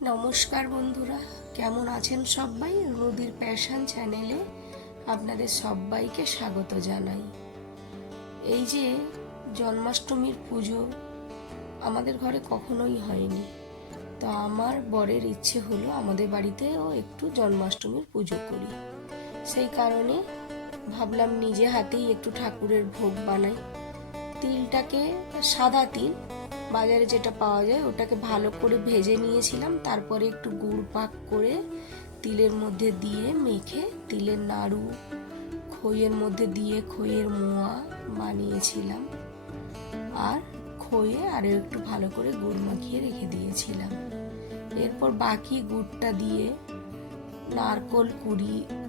নমস্কার বন্ধুরা, কেমন আছেন সবাই? রুদির প্যাশন চ্যানেলে আপনাদের সবাইকে স্বাগত জানাই। এই যে জন্মাষ্টমীর পুজো আমাদের ঘরে কখনোই হয়নি, তো আমার বরের ইচ্ছে হলো আমাদের বাড়িতেও একটু জন্মাষ্টমীর পুজো করি। সেই কারণে ভাবলাম নিজে হাতেই একটু ঠাকুরের ভোগ বানাই। তিলটাকে, সাদা তিল বাজারে যেটা পাওয়া যায়, ওটাকে ভালো করে ভেজে নিয়েছিলাম। তারপরে একটু গুড় পাক করে তিলের মধ্যে দিয়ে মেখে তিলের নাড়ু খইয়ের মধ্যে দিয়ে খইয়ের মোয়া বানিয়েছিলাম। আর খইয়ে আরও একটু ভালো করে গুড় মাখিয়ে রেখে দিয়েছিলাম। এরপর বাকি গুড়টা দিয়ে নারকোল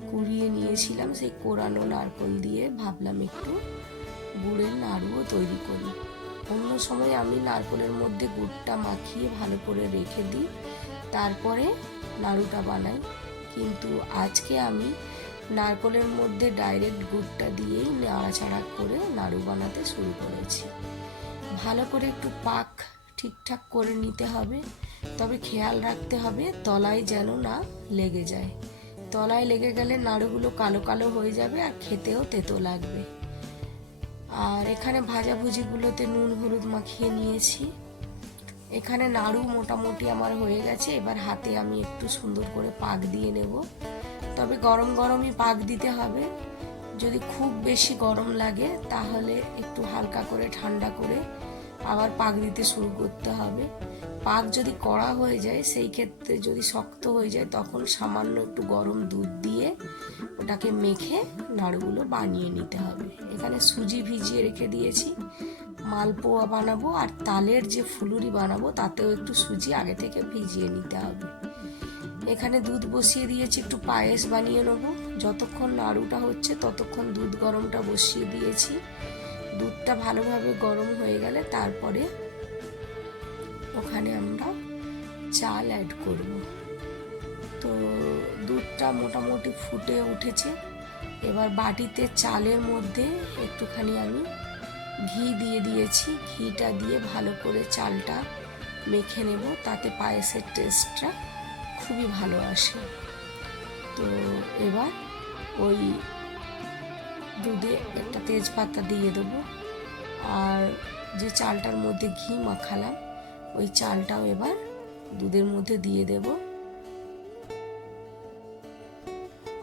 কুড়িয়ে নিয়েছিলাম। সেই কোরানো নারকোল দিয়ে ভাবলাম একটু গুড়ের নাড়ুও তৈরি করি। অন্য সময় আমি নারকোলের মধ্যে গুড়টা মাখিয়ে ভালো করে রেখে দিই, তারপরে নাড়ুটা বানাই। কিন্তু আজকে আমি নারকোলের মধ্যে ডাইরেক্ট গুড়টা দিয়েই নাড়াচাড়া করে নাড়ু বানাতে শুরু করেছি। ভালো করে একটু পাক ঠিকঠাক করে নিতে হবে, তবে খেয়াল রাখতে হবে তলায় যেন না লেগে যায়। তলায় লেগে গেলে নাড়ুগুলো কালো কালো হয়ে যাবে আর খেতেও তেতো লাগবে। আর এখানে ভাজাভুজিগুলোতে নুন হলুদ মাখিয়ে নিয়েছি। এখানে নাড়ু মোটামুটি আমার হয়ে গেছে। এবার হাতে আমি একটু সুন্দর করে পাক দিয়ে নেব, তবে গরম গরমই পাক দিতে হবে। যদি খুব বেশি গরম লাগে তাহলে একটু হালকা করে ঠান্ডা করে আবার পাক দিতে শুরু করতে হবে। পাক যদি কড়া হয়ে যায়, সেই ক্ষেত্রে যদি শক্ত হয়ে যায়, তখন সামান্য একটু গরম দুধ দিয়ে ওটাকে মেখে নাড়ুগুলো বানিয়ে নিতে হবে। এখানে সুজি ভিজিয়ে রেখে দিয়েছি, মালপোয়া বানাবো আর তালের যে ফুলুরি বানাবো তাতেও একটু সুজি আগে থেকে ভিজিয়ে নিতে হবে। এখানে দুধ বসিয়ে দিয়েছি, একটু পায়েস বানিয়ে নেবো। যতক্ষণ নাড়ুটা হচ্ছে ততক্ষণ দুধ গরমটা বসিয়ে দিয়েছি। দুধটা ভালোভাবে গরম হয়ে গেলে তারপরে ওখানে আমরা চাল অ্যাড করব। তো দুধটা মোটামুটি ফুটে উঠেছে। এবার বাটিতে চালের মধ্যে একটুখানি আমি ঘি দিয়ে দিয়েছি। ঘিটা দিয়ে ভালো করে চালটা মেখে নেব, তাতে পায়েসের টেস্টটা খুবই ভালো আসে। তো এবার ওই দুধে একটা তেজপাতা দিয়ে দেবো, আর যে চালটার মধ্যে ঘি মাখালাম ওই চালটাও এবার দুধের মধ্যে দিয়ে দেব।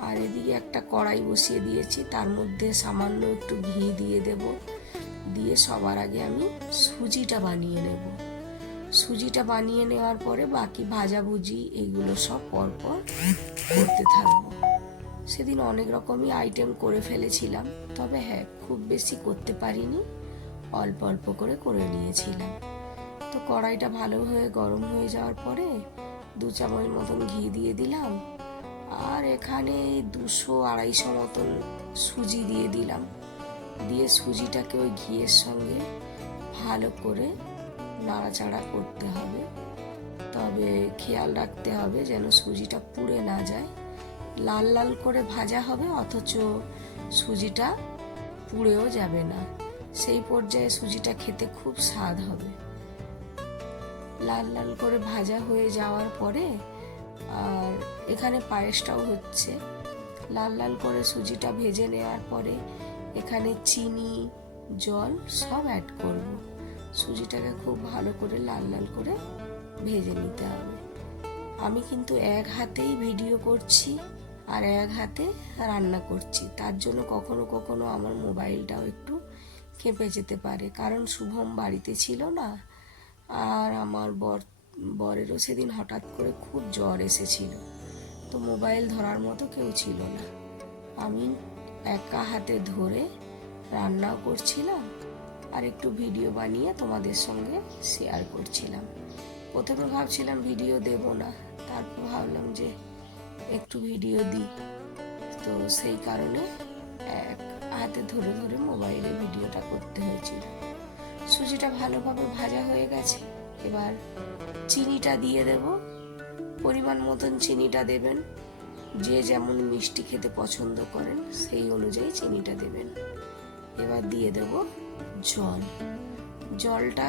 আর এদিকে একটা কড়াই বসিয়ে দিয়েছি, তার মধ্যে সামান্য একটু ঘি দিয়ে দেব। দিয়ে সবার আগে আমি সুজিটা বানিয়ে নেব। সুজিটা বানিয়ে নেওয়ার পরে বাকি ভাজাভুজি এগুলো সব পরপর করতে থাকবো। সেদিন অনেক রকমই আইটেম করে ফেলেছিলাম, তবে হ্যাঁ, খুব বেশি করতে পারিনি, অল্প অল্প করে করে নিয়েছিলাম। তো কড়াইটা ভালো হয়ে গরম হয়ে যাওয়ার পরে 2 চামচ মতন ঘি দিয়ে দিলাম, আর এখানে 200-250 মতন সুজি দিয়ে দিলাম। দিয়ে সুজিটাকে ওই ঘিয়ের সঙ্গে ভালো করে নাড়াচাড়া করতে হবে। তবে খেয়াল রাখতে হবে যেন সুজিটা পুড়ে না যায়। লাল লাল করে ভাজা হবে, অথচ সুজিটা পুড়েও যাবে না। সেই পর্যায়ে সুজিটা খেতে খুব স্বাদ হবে। লাল লাল করে ভাজা হয়ে যাওয়ার পরে, আর এখানে পায়েসটাও হচ্ছে, লাল লাল করে সুজিটা ভেজে নেওয়ার পরে এখানে চিনি, জল সব অ্যাড করব। সুজিটাকে খুব ভালো করে লাল লাল করে ভেজে নিতে হবে। আমি কিন্তু এক হাতেই ভিডিও করছি আর এক হাতে রান্না করছি, তার জন্য কখনো কখনো আমার মোবাইলটাও একটু কেঁপে যেতে পারে, কারণ শুভম বাড়িতে ছিল না। আর আমার বরেরও সেদিন হঠাৎ করে খুব জ্বর এসেছিল, তো মোবাইল ধরার মতো কেউ ছিল না। আমি একা হাতে ধরে রান্নাও করছিলাম আর একটু ভিডিও বানিয়ে তোমাদের সঙ্গে শেয়ার করছিলাম। প্রথমে ভাবছিলাম ভিডিও দেব না, তারপর ভাবলাম যে একটু ভিডিও দিই। তো সেই কারণে এক হাতে ধরে ধরে মোবাইলে ভিডিওটা করতে হয়েছিল। সুজিটা ভালোভাবে ভাজা হয়ে গেছে। এবার চিনিটা দিয়ে দেব, পরিমাণ মতন চিনিটা দেবেন। যে যেমন মিষ্টি খেতে পছন্দ করেন সেই অনুযায়ী চিনিটা দেবেন। এবার দিয়ে দেব জল। জলটা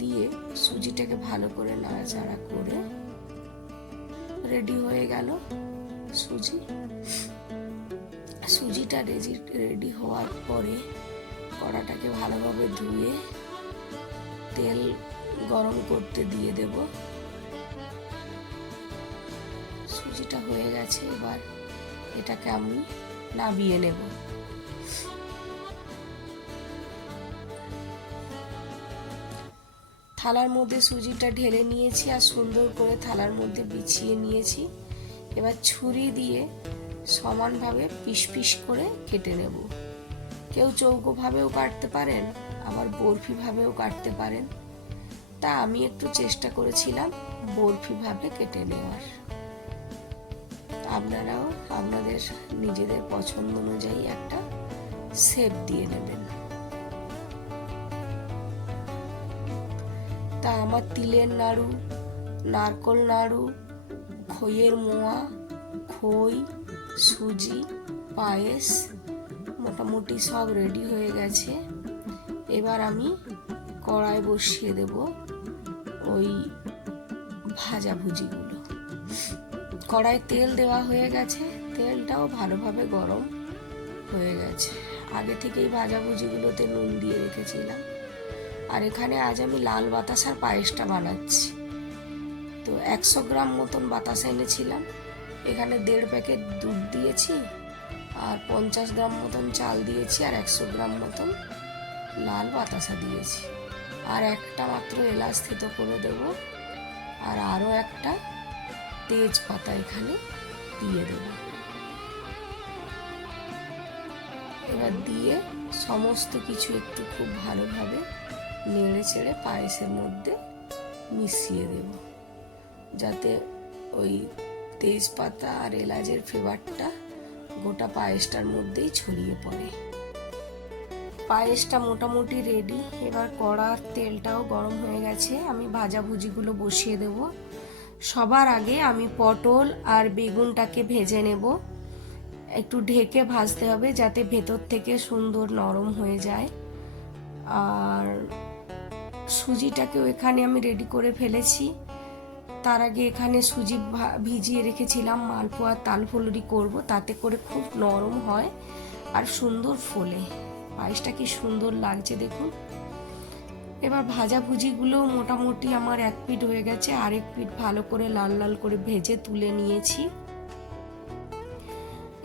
দিয়ে সুজিটাকে ভালো করে নাড়াচাড়া করে রেডি হয়ে গেল সুজিটা রেডি হওয়ার পরে কড়াটাকে ভালোভাবে ধুয়ে তেল গরম করতে দিয়ে দেব। সুজিটা হয়ে গেছে, এবার এটাকে আমি নামিয়ে নেব। থালার মধ্যে সুজিটা ঢেলে নিয়েছি আর সুন্দর করে থালার মধ্যে বিছিয়ে নিয়েছি। এবার ছুরি দিয়ে সমানভাবে পিস পিস করে কেটে নেব। কেউ চৌকোভাবেও কাটতে পারেন, আবার বরফিভাবেও কাটতে পারেন। তা আমি একটু চেষ্টা করেছিলাম বরফিভাবে কেটে নেওয়ার। আপনারাও আপনাদের নিজেদের পছন্দ অনুযায়ী একটা শেপ দিয়ে নেবেন। তা আমার তিলের নাড়ু, নারকোল নাড়ু, খইয়ের মোয়া, খই, সুজি, পায়েস মোটামুটি সব রেডি হয়ে গেছে। এবার আমি কড়াই বসিয়ে দেব ওই ভাজাভুজিগুলো। কড়াই তেল দেওয়া হয়ে গেছে, তেলটাও ভালোভাবে গরম হয়ে গেছে। আগে থেকেই ভাজাভুজিগুলোতে নুন দিয়ে রেখেছিলাম। আর এখানে আজ আমি লাল বাতাসার পায়েসটা বানাচ্ছি। তো 100 গ্রাম মতন বাতাসা এনেছিলাম। এখানে 1.5 প্যাকেট দুধ দিয়েছি, আর 50 গ্রাম মতন চাল দিয়েছি, আর 100 গ্রাম মতন লাল বাতাসা দিয়েছি। আর একটা মাত্র এলাচ থেতো করে দেব, আর আরও একটা তেজপাতা এখানে দিয়ে দেব। এবার দিয়ে সমস্ত কিছু একটু খুব ভালোভাবে নেড়ে চেড়ে পায়েসের মধ্যে মিশিয়ে দেব, যাতে ওই তেজপাতা আর এলাচের ফ্লেভারটা গোটা পায়েসটার মধ্যেই ছড়িয়ে পড়ে। পায়েসটা মোটামুটি রেডি। এবার কড়ার তেলটাও গরম হয়ে গেছে, আমি ভাজাভুজিগুলো বসিয়ে দেব। সবার আগে আমি পটল আর বেগুনটাকে ভেজে নেব। একটু ঢেকে ভাজতে হবে যাতে ভেতর থেকে সুন্দর নরম হয়ে যায়। আর সুজিটাকেও এখানে আমি রেডি করে ফেলেছি। তার আগে এখানে সুজি ভিজিয়ে রেখেছিলাম, মালপোয়া তালফুলুরি করব, তাতে করে খুব নরম হয় আর সুন্দর ফোলে। পায়েসটা কি সুন্দর লাগছে দেখুন। এবার ভাজাভুজিগুলো মোটামুটি আমার 1 পিঠ হয়ে গেছে, আরেক পিঠ ভালো করে লাল লাল করে ভেজে তুলে নিয়েছি।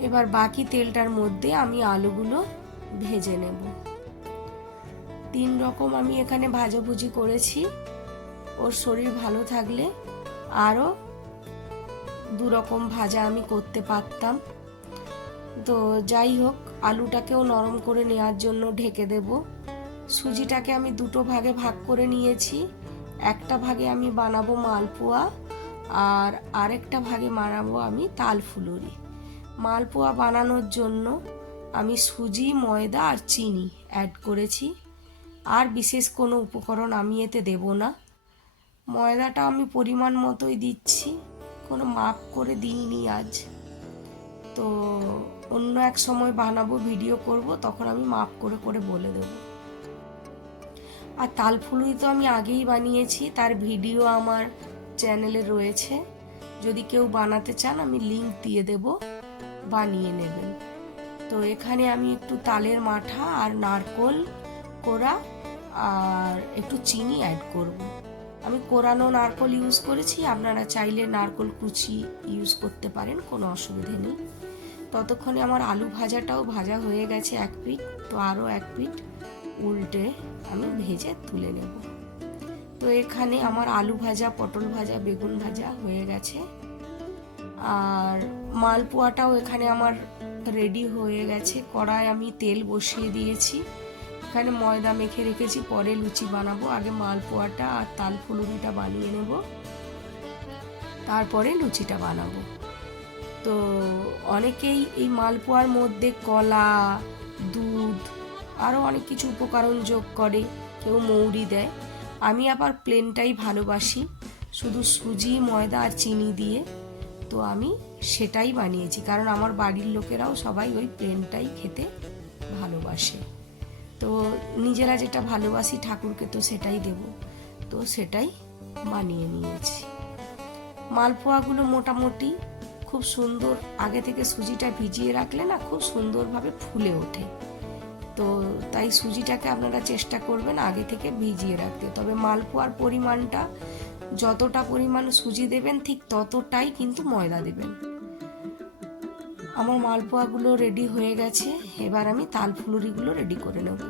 এবার বাকি তেলটার মধ্যে আমি আলুগুলো ভেজে নেব। 3 রকম আমি এখানে ভাজাভুজি করেছি। ওর শরীর ভালো থাকলে আরও 2 রকম ভাজা আমি করতে পারতাম। তো যাই হোক, আলুটাকেও নরম করে নেওয়ার জন্য ঢেকে দেব। সুজিটাকে আমি 2 ভাগে ভাগ করে নিয়েছি। একটা ভাগে আমি বানাবো মালপোয়া, আর আরেকটা ভাগে বানাবো আমি তালফুলুরি। মালপোয়া বানানোর জন্য আমি সুজি, ময়দা আর চিনি অ্যাড করেছি। আর বিশেষ কোনো উপকরণ আমি এতে দেব না। ময়দাটা আমি পরিমাণ মতোই দিচ্ছি, কোনো মাপ করে দিইনি আজ। তো অন্য এক সময় বানাবো, ভিডিও করব, তখন আমি মাপ করে করে বলে দেব। আর তালফুলুরি তো আমি আগেই বানিয়েছি, তার ভিডিও আমার চ্যানেলে রয়েছে। যদি কেউ বানাতে চান আমি লিংক দিয়ে দেব, বানিয়ে নেবেন। তো এখানে আমি একটু তালের মাঠা আর নারকোল কোড়া আর একটু চিনি অ্যাড করব। আমি কোরানো নারকোল ইউজ করেছি, আপনারা চাইলে নারকোল কুচি ইউজ করতে পারেন, কোনো অসুবিধে নেই। ততক্ষণে আমার আলু ভাজাটাও ভাজা হয়ে গেছে 1 পিঠ। তো আরও 1 পিঠ উল্টে আমি ভেজে তুলে নেব। তো এখানে আমার আলু ভাজা, পটল ভাজা, বেগুন ভাজা হয়ে গেছে। আর মালপোয়াটাও এখানে আমার রেডি হয়ে গেছে। কড়ায় আমি তেল বসিয়ে দিয়েছি, এখানে ময়দা মেখে রেখেছি, পরে লুচি বানাবো। আগে মালপোয়াটা আর তালফুলুরিটা বানিয়ে নেব, তারপরে লুচিটা বানাবো। তো অনেকেই এই মালপোয়ার মধ্যে কলা, দুধ, আরও অনেক কিছু উপকরণ যোগ করে, কেউ মৌরি দেয়। আমি আবার প্লেনটাই ভালোবাসি, শুধু সুজি, ময়দা আর চিনি দিয়ে। তো আমি সেটাই বানিয়েছি, কারণ আমার বাড়ির লোকেরাও সবাই ওই প্লেনটাই খেতে ভালোবাসে। তো নিজেরা যেটা ভালোবাসি ঠাকুরকে তো সেটাই দেব, তো সেটাই বানিয়ে নিয়েছি। মালপোয়াগুলো মোটামুটি খুব সুন্দর, আগে থেকে সুজিটা ভিজিয়ে রাখলে না খুব সুন্দরভাবে ফুলে ওঠে। তো তাই সুজিটাকে আপনারা চেষ্টা করবেন আগে থেকে ভিজিয়ে রাখতে। তবে মালপোয়ার পরিমাণটা যতটা পরিমাণ সুজি দেবেন ঠিক ততটাই কিন্তু ময়দা দেবেন। আমার মালপোয়াগুলো রেডি হয়ে গেছে, এবার আমি তাল ফুলুরিগুলো রেডি করে নেব।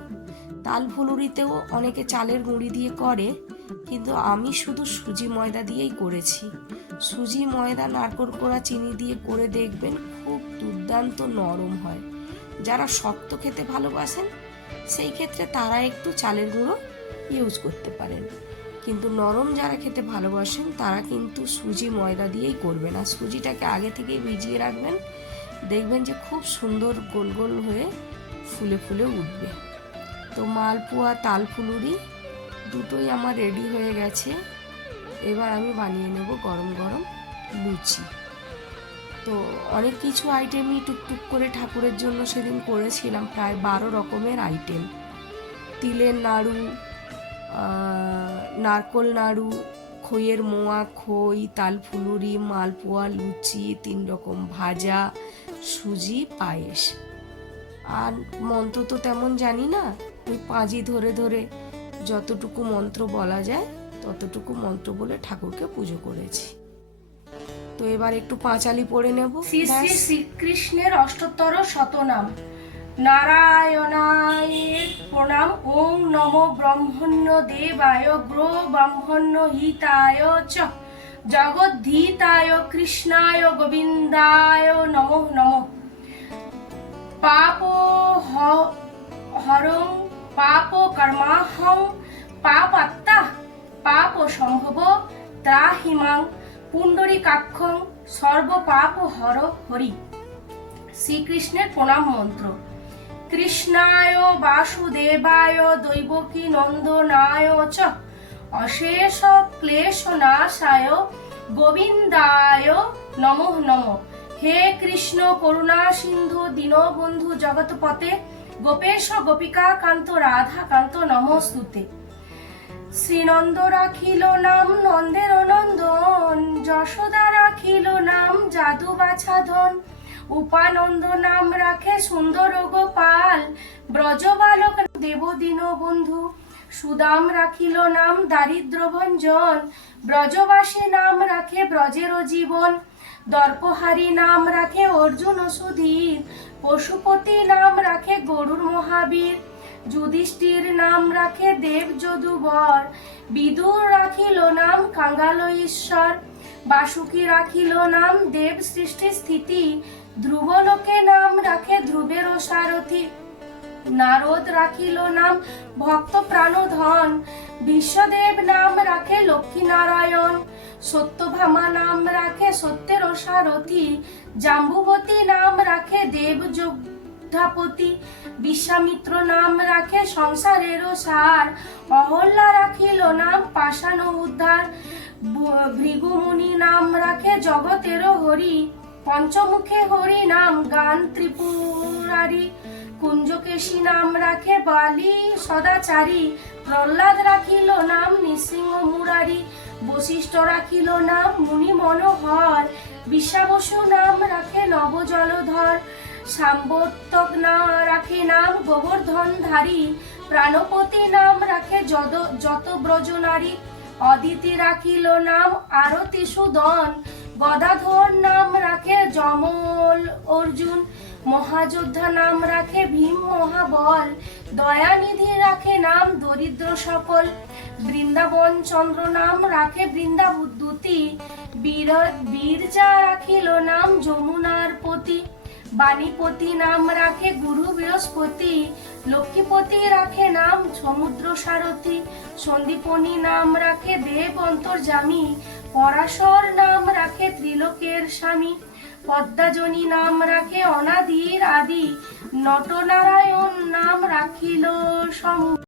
তাল ফুলুরিতেও অনেকে চালের গুঁড়ি দিয়ে করে, কিন্তু আমি শুধু সুজি ময়দা দিয়েই করেছি। সুজি ময়দা নারকেল কোড়া চিনি দিয়ে করে দেখবেন, খুব দুর্দান্ত নরম হয়। যারা শক্ত খেতে ভালোবাসেন সেই ক্ষেত্রে তারা একটু চালের গুঁড়ো ইউজ করতে পারেন, কিন্তু নরম যারা খেতে ভালোবাসেন তারা কিন্তু সুজি ময়দা দিয়েই করবেন। আর সুজিটাকে আগে থেকেই ভিজিয়ে রাখবেন, দেখবেন যে খুব সুন্দর গোল গোল হয়ে ফুলে ফুলে উঠবে। তো মালপোয়া তাল ফুলুরি দুটোই আমার রেডি হয়ে গেছে। এবার আমি বানিয়ে নেব গরম গরম লুচি। তো অনেক কিছু আইটেমই টুকটুক করে ঠাকুরের জন্য সেদিন করেছিলাম, প্রায় 12 রকমের আইটেম। তিলের নাড়ু, নারকোল নাড়ু, খইয়ের মোয়া, খই, তাল ফুলুরি, মালপোয়া, লুচি, 3 রকম ভাজা, সুজি, পায়েস। আর মন্ত্র তো তেমন জানি না, ওই পাঁজি ধরে ধরে যতটুকু মন্ত্র বলা যায় ততটুকু মন্ত্র বলে ঠাকুরকে পুজো করেছি। তো এবার একটু পাঁচালি পড়ে নেব। শ্রী শ্রী শ্রীকৃষ্ণের অষ্টোত্তর শতনাম। নারায়ণায় প্রণাম। ওং নমো ব্রহ্মণ্য দেবায় গ্রো ব্রহ্মণ্য হিতায় চ জগদ্ধিতায় কৃষ্ণায় গোবিন্দায় নমো নমঃ। পাপ হরং পাপ কর্মাহং পাপাত্তা পাপ সম্ভব ত্রাহিমাং পুণ্ডরীকাক্ষং সর্ব পাপ হর হরি। শ্রীকৃষ্ণের প্রণাম মন্ত্র। কৃষ্ণায় বাসুদেবায় দৈবকী নন্দনায় চ অশেষ ক্লেশ নাশায় গোবিন্দায় নমঃ নমঃ। হে কৃষ্ণ করুণা সিন্ধু দীনবন্ধু জগৎপতে গোপেশ গোপিকা কান্ত রাধা কান্ত নমস্তুতে। শ্রীনন্দ রাখিল নাম নন্দের নন্দন, যশোদা রাখিল নাম যাদু বাছাধন, উপানন্দ নাম রাখে সুন্দর গোপাল, ব্রজ বালক দেব দীন বন্ধু, সুদাম রাখিল নাম দারিদ্র ভঞ্জন, ব্রজবাসী নাম রাখে ব্রজের জীবন, দর্পহারী নাম রাখে অর্জুন সুধীর, পশুপতি নাম রাখে গরুর মহাবীর, যুধিষ্ঠির নাম রাখে দেব যদুবর, বিদুর রাখিল নাম কাঙ্গাল ঈশ্বর, বাসুকি রাখিল নাম দেব সৃষ্টি স্থিতি, ধ্রুবলোকে নাম রাখে ধ্রুবের সারথি, নারদ রাখিল নাম ভক্ত প্রাণধন, বিশ্বদেব নাম রাখে লক্ষ্মী নারায়ণ, সত্যভামা নাম রাখে সত্যের সারথি, জাম্বুবতী নাম রাখে দেব যোদ্ধাপতি, বিশ্বামিত্র নাম রাখে সংসারের সার, অহল্যা রাখিল নাম পাষাণ উদ্ধার, ভৃগুমুনি নাম রাখে জগতের হরি, পঞ্চমুখে হরি নাম গান ত্রিপুরারি, কুঞ্জকেশী নাম রাখে বালি সদাচারী, প্রহ্লাদ রাখিল নাম নৃসিংহ মুরারি, বশিষ্ঠ রাখিল নাম মুনি মনোহর, বিশ্বাবসু নাম রাখে নব জলধর, সাম্বতক না রাখে নাম গোবর্ধনধারী, প্রাণপতি নাম রাখে যত ব্রজনারী, অদিতি রাখিল নাম আরতি সুদন, গদাধর নাম রাখে যমল অর্জুন, মহাযোদ্ধা নাম রাখে ভীম মহাবল, দয়ানিধি রাখে নাম দরিদ্র সকল, বৃন্দাবন চন্দ্র নাম রাখে বৃন্দাবুদ্যুতি, বীরজা রাখিল নাম যমুনার পতি, বাণীপতি নাম রাখে গুরু বৃহস্পতি, লক্ষ্মীপতি রাখে নাম সমুদ্র সারথি, সন্দীপনী নাম রাখে দেব অন্তর্যামী, পরাশর নাম রাখে ত্রিলোকের স্বামী, পদ্মাজনী নাম রাখে অনাদির আদি, নটনারায়ণ নাম রাখিল